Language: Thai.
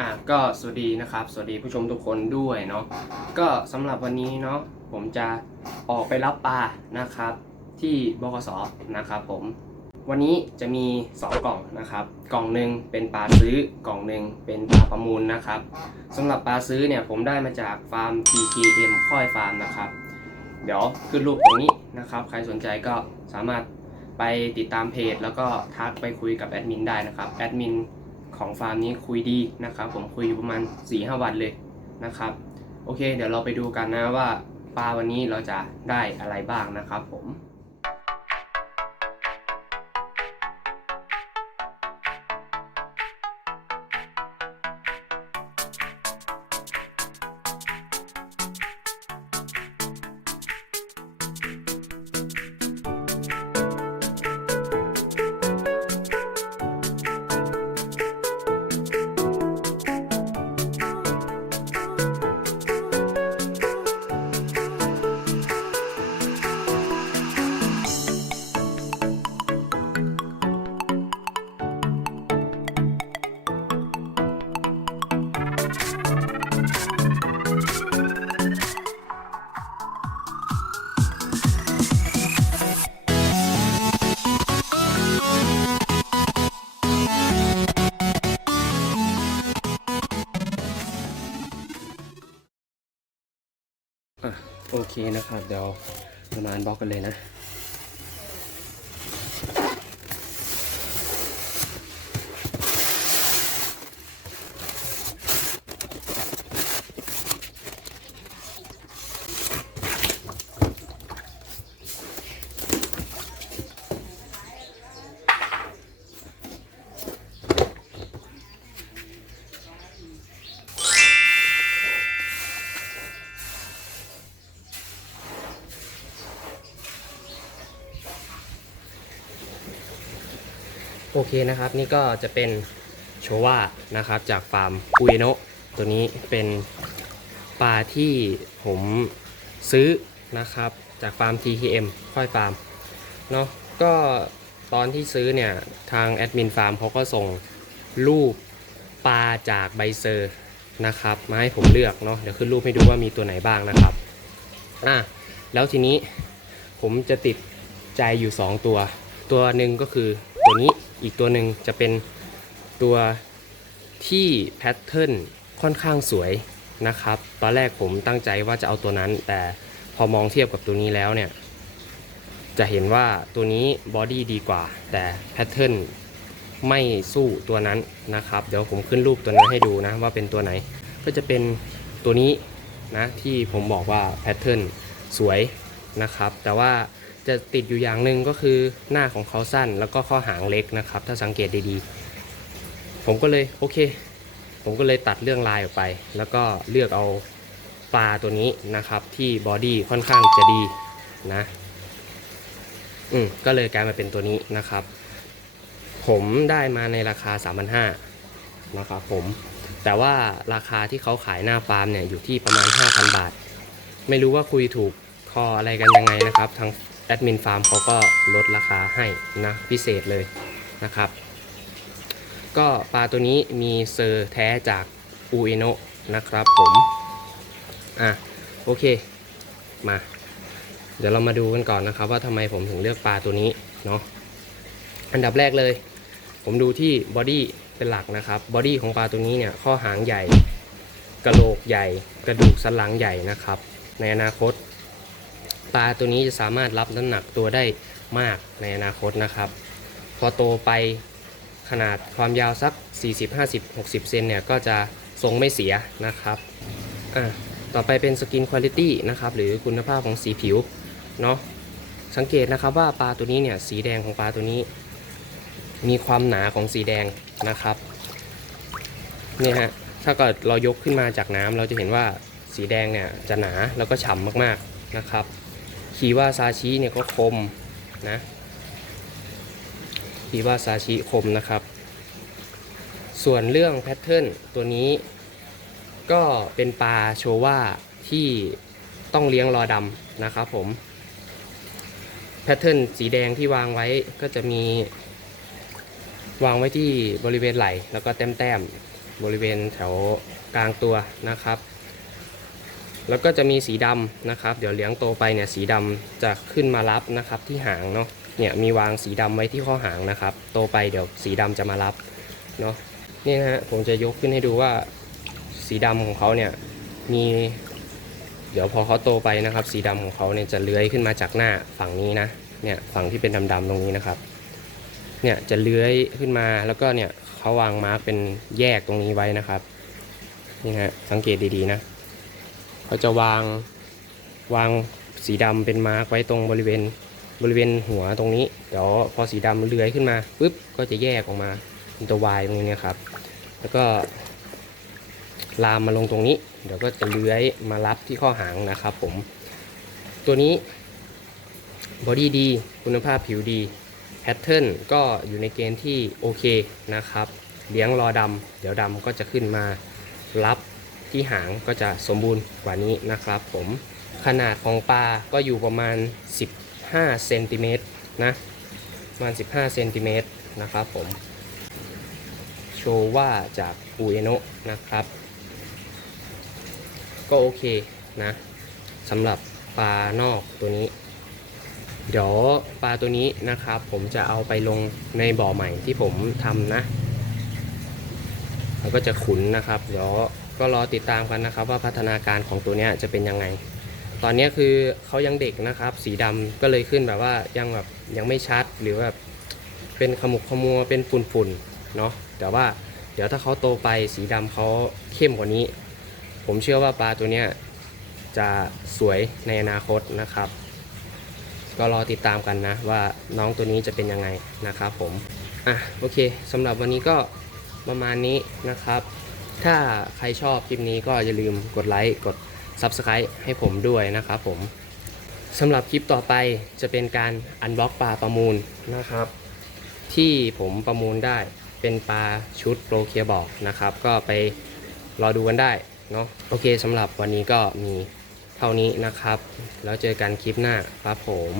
อะก็สวัสดีนะครับ สวัสดีผู้ชมทุกคนด้วยเนาะก็สำหรับวันนี้เนาะผมจะออกไปรับปลานะครับ ที่บกสนะครับผม วันนี้จะมี 2 กล่องนะครับ กล่องหนึ่งเป็นปลาซื้อกล่องหนึ่งเป็นปลาประมูลนะครับสำหรับปลาซื้อเนี่ยผมได้มาจากฟาร์ม TKM ค่อยฟาร์มนะครับ เดี๋ยวขึ้นรูปตรงนี้นะครับ ใครสนใจก็สามารถไปติดตามเพจ แล้วก็ทักไปคุยกับแอดมินได้นะครับแอดมิน ของฟาร์มนี้คุยดีนะครับ ผมคุยอยู่ประมาณ4-5วันเลยนะครับ โอเค เดี๋ยวเราไปดูกันนะว่าปลาวันนี้เราจะได้อะไรบ้างนะครับผม โอเคนะครับ เดี๋ยวประมาณบล็อกกันเลยนะ โอเคนะครับนี่ก็จะเป็นโชวานะครับจากฟาร์มอุเอโนะตัวนี้เป็นปลาที่ผมซื้อนะครับจากฟาร์ม TKM ค่อยฟาร์มเนาะก็ตอนที่ซื้อเนี่ยทางแอดมินฟาร์มเขาก็ส่งรูปปลาจากใบเซอร์นะครับมาให้ผมเลือกเนาะเดี๋ยวขึ้นรูปให้ดูว่ามีตัวไหนบ้างนะครับอะแล้วทีนี้ผมจะติดใจอยู่ 2 ตัว ตัวหนึ่งก็คือตัวนี้ อีกตัวหนึ่งจะเป็นตัวที่แพทเทิร์นค่อนข้างสวยนะครับ ตอนแรกผมตั้งใจว่าจะเอาตัวนั้น แต่พอมองเทียบกับตัวนี้แล้วเนี่ย จะเห็นว่าตัวนี้บอดี้ดีกว่า แต่แพทเทิร์นไม่สู้ตัวนั้นนะครับ เดี๋ยวผมขึ้นรูปตัวนั้นให้ดูนะว่าเป็นตัวไหน ก็จะเป็นตัวนี้นะที่ผมบอกว่าแพทเทิร์นสวยนะครับ แต่ว่า จะติดอยู่อย่างหนึ่งก็คือหน้าของเขาสั้นแล้วก็ข้อหางเล็กนะครับ ถ้าสังเกตดีๆ ผมก็เลยโอเค ผมก็เลยตัดเรื่องลายออกไป แล้วก็เลือกเอาปลาตัวนี้นะครับ ที่บอดี้ค่อนข้างจะดีนะอืมก็เลยกลายมาเป็นตัวนี้นะครับ ผมได้มาในราคา 3,500นะครับผม แต่ว่าราคาที่เขาขายหน้าฟาร์มเนี่ยอยู่ที่ประมาณ 5,000 บาท ไม่รู้ว่าคุยถูกคออะไรกันยังไงนะครับ ทาง แอดมินฟาร์มเขาก็ลดราคาให้นะพิเศษเลยนะครับ ก็ปลาตัวนี้มีเซอร์แท้จากอูเอโนะนะครับผมอะโอเคมา เดี๋ยวเรามาดูกันก่อนนะครับ ว่าทำไมผมถึงเลือกปลาตัวนี้เนาะอันดับแรกเลย ผมดูที่บอดี้เป็นหลักนะครับบอดี้ของปลาตัวนี้เนี่ยข้อหางใหญ่กระโหลกใหญ่ กระดูกสันหลังใหญ่นะครับ ในอนาคต ปลาตัวนี้จะสามารถรับน้ำหนักตัวได้มากในอนาคตนะครับ พอโตไปขนาดความยาวสัก 40 50 60 เซนเนี่ยก็จะทรงไม่เสียนะครับอะต่อไปเป็นสกินคุณ i t y นะครับหรือคุณภาพของสีผิวเนาะสังเกตนะครับว่าปลาตัวนี้เนี่ยสีแดงของปลาตัวนี้ มีความหนาของสีแดงนะครับเนี่ยฮะถ้าเกิดเรายกขึ้นมาจากน้ำเราจะเห็นว่าสีแดงเนี่ยจะหนาแล้วก็ฉ่ำมากๆนะครับ คีว่าซาชิเนี่ยก็คมนะคีว่าซาชิคมนะครับ ส่วนเรื่องแพทเทิร์นตัวนี้ก็เป็นปลาโชว่าที่ต้องเลี้ยงรอดำนะครับผม แพทเทิร์นสีแดงที่วางไว้ก็จะมี วางไว้ที่บริเวณไหล่แล้วก็แต้มๆบริเวณแถวกลางตัวนะครับ แล้วก็จะมีสีดำนะครับ เดี๋ยวเลี้ยงโตไปเนี่ยสีดำจะขึ้นมารับนะครับที่หางเนาะเนี่ยมีวางสีดำไว้ที่ข้อหางนะครับ โตไปเดี๋ยวสีดำจะมารับเนาะนี่นะฮะผมจะยกขึ้นให้ดูว่าสีดำของเขาเนี่ยมีเดี๋ยวพอเขาโตไปนะครับ สีดำของเขาเนี่ยจะเลื้อยขึ้นมาจากหน้าฝั่งนี้นะเนี่ยฝั่งที่เป็นดำๆตรงนี้นะครับเนี่ยจะเลื้อยขึ้นมาแล้วก็เนี่ยเขาวางมาร์กเป็นแยกตรงนี้ไว้นะครับนี่นะฮะสังเกตดีๆนะ เขาจะวางวางสีดำเป็นมาร์กไว้ตรงบริเวณบริเวณหัวตรงนี้ เดี๋ยวพอสีดำเลื้อยขึ้นมาปุ๊บก็จะแยกออกมาเป็นตัววายตรงนี้นครับ แล้วก็ลามมาลงตรงนี้ เดี๋ยวก็จะเลื้อยมารับที่ข้อหางนะครับผม ตัวนี้บอดี้ดี คุณภาพผิวดีแพทเทิร์นก็อยู่ในเกณฑ์ที่โอเคนะครับ เลี้ยงรอดำเดี๋ยวดำก็จะขึ้นมารับ ที่หางก็จะสมบูรณ์กว่านี้นะครับผมขนาดของปลาก็อยู่ประมาณ 15เซนติเมตรนะประมาณ 15เซนติเมตรนะครับผมโชว์ว่าจากอูเอโนะนะครับ ก็โอเคนะสำหรับปลานอกตัวนี้ เดี๋ยวปลาตัวนี้นะครับ ผมจะเอาไปลงในบ่อใหม่ที่ผมทำนะแล้วก็จะขุนนะครับ เดี๋ยว ก็รอติดตามกันนะครับ ว่าพัฒนาการของตัวเนี้ยจะเป็นยังไง ตอนนี้คือเขายังเด็กนะครับ สีดำก็เลยขึ้นแบบว่ายังแบบยังไม่ชัดหรือแบบเป็นขมุกขมัวเป็นฝุ่นๆเนาะแต่ว่าเดี๋ยวถ้าเขาโตไปสีดำเขาเข้มกว่านี้ ผมเชื่อว่าปลาตัวเนี้ยจะสวยในอนาคตนะครับ ก็รอติดตามกันนะว่าน้องตัวนี้จะเป็นยังไงนะครับผม อะโอเคสำหรับวันนี้ก็ประมาณนี้นะครับ ถ้าใครชอบคลิปนี้ก็อย่าลืมกดไลค์กด Subscribe ให้ผมด้วยนะครับผมสำหรับคลิปต่อไปจะเป็นการอันบล็อกปลาประมูลนะครับ ที่ผมประมูลได้เป็นปลาชุดโปรเคียบอกนะครับ ก็ไปรอดูกันได้เนาะโอเคสำหรับวันนี้ก็มีเท่านี้นะครับ แล้วเจอกันคลิปหน้าครับผม